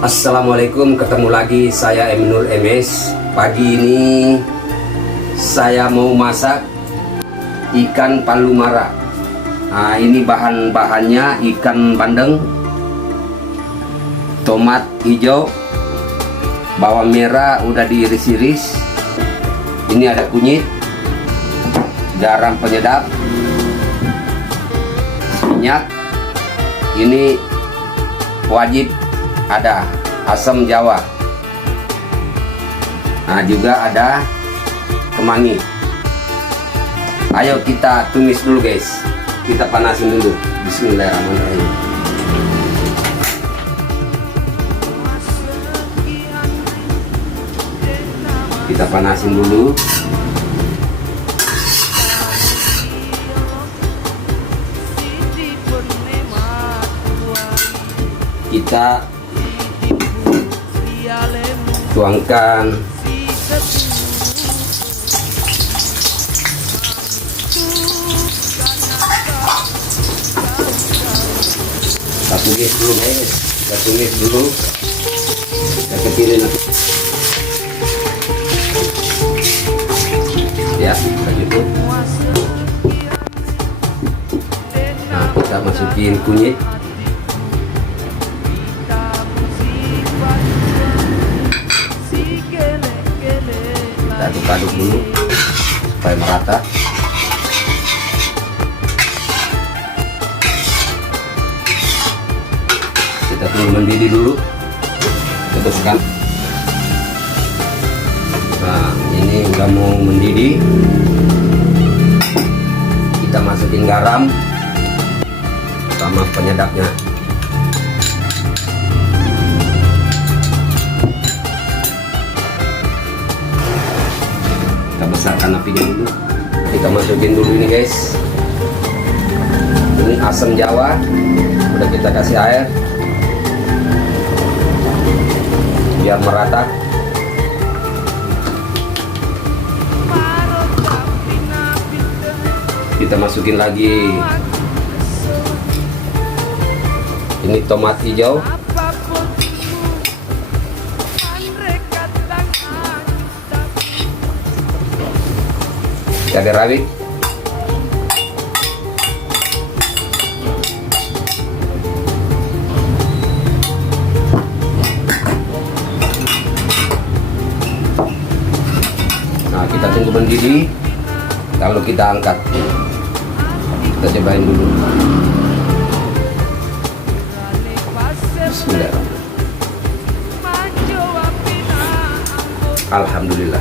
Assalamualaikum, ketemu lagi saya Eminul MS. Pagi ini saya mau masak ikan palu mara. Nah, ini bahan-bahannya: ikan bandeng, tomat hijau, bawang merah udah diiris-iris, ini ada kunyit, garam penyedap, minyak, ini wajib ada asam jawa. Nah, juga ada kemangi. Ayo kita tumis dulu guys, kita panasin dulu. Bismillahirrahmanirrahim. Kita panasin dulu. Kita tuangkan kita tumis dulu guys, kita tumis dulu, kita kecilin ya, kayak gitu. Nah, kita masukin kunyit, kita aduk-aduk dulu supaya merata. Kita tunggu mendidih dulu, tutuskan. Nah, ini udah mau mendidih, kita masukin garam sama penyedapnya. Kita besarkan apinya dulu. Kita masukin dulu ini guys, ini asam jawa, udah kita kasih air biar merata. Kita masukin lagi ini tomat hijau, cabai rawit, nah kita tunggu mendidih. Kalau kita angkat, kita cobain dulu. Bismillahirrahmanirrahim. Alhamdulillah.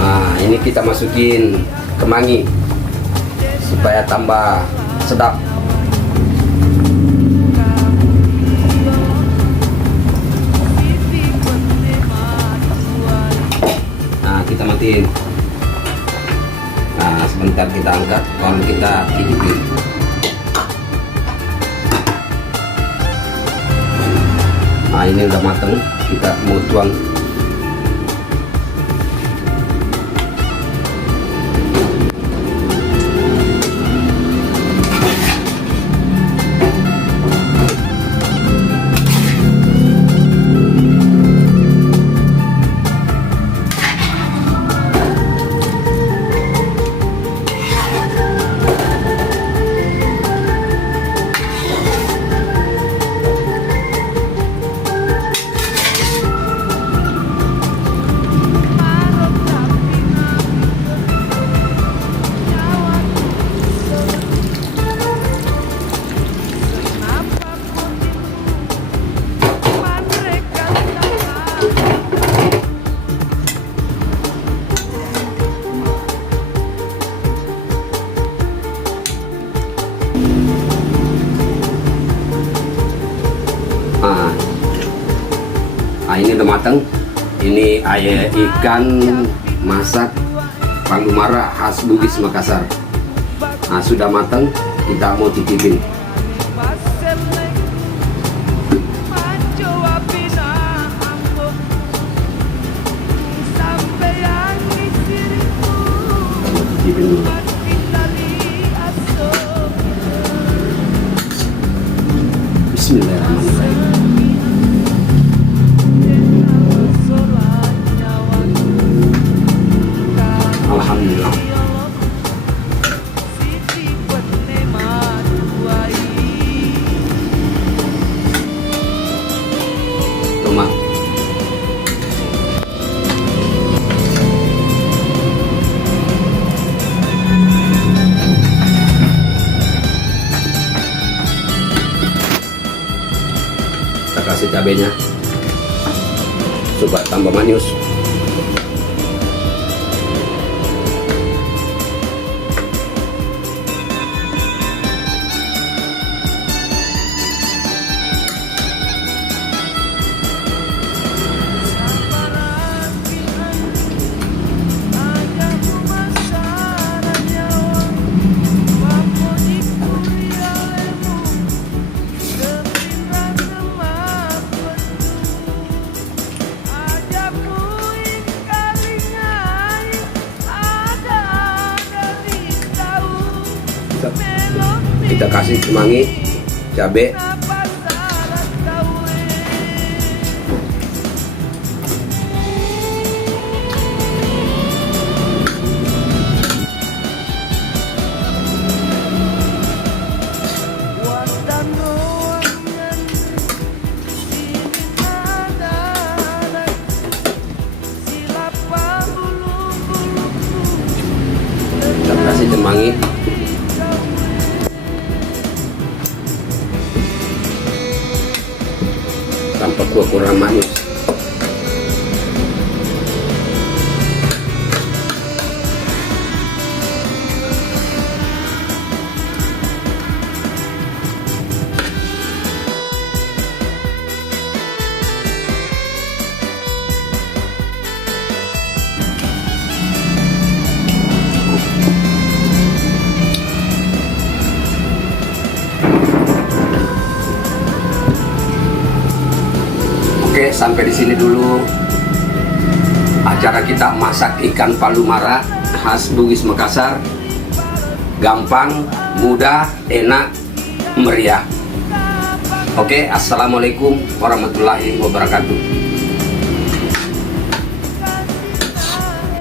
Nah, ini kita masukin kemangi supaya tambah sedap. Kita matiin. Nah, sebentar kita angkat, lalu kita cicipin. Nah, ini udah mateng, kita mau tuang. Nah, ini udah matang. Ini ikan masak palu mara khas Bugis Makassar. Nah, sudah matang, kita mau cicipin. kasih cabenya. Coba tambah manis. Kita kasih kemangi, cabai, kita kasih kemangi. Tanpa kurang manis. Oke, sampai di sini dulu acara kita masak ikan palu mara khas Bugis Makassar. Gampang, mudah, enak, meriah. Oke, assalamualaikum warahmatullahi wabarakatuh.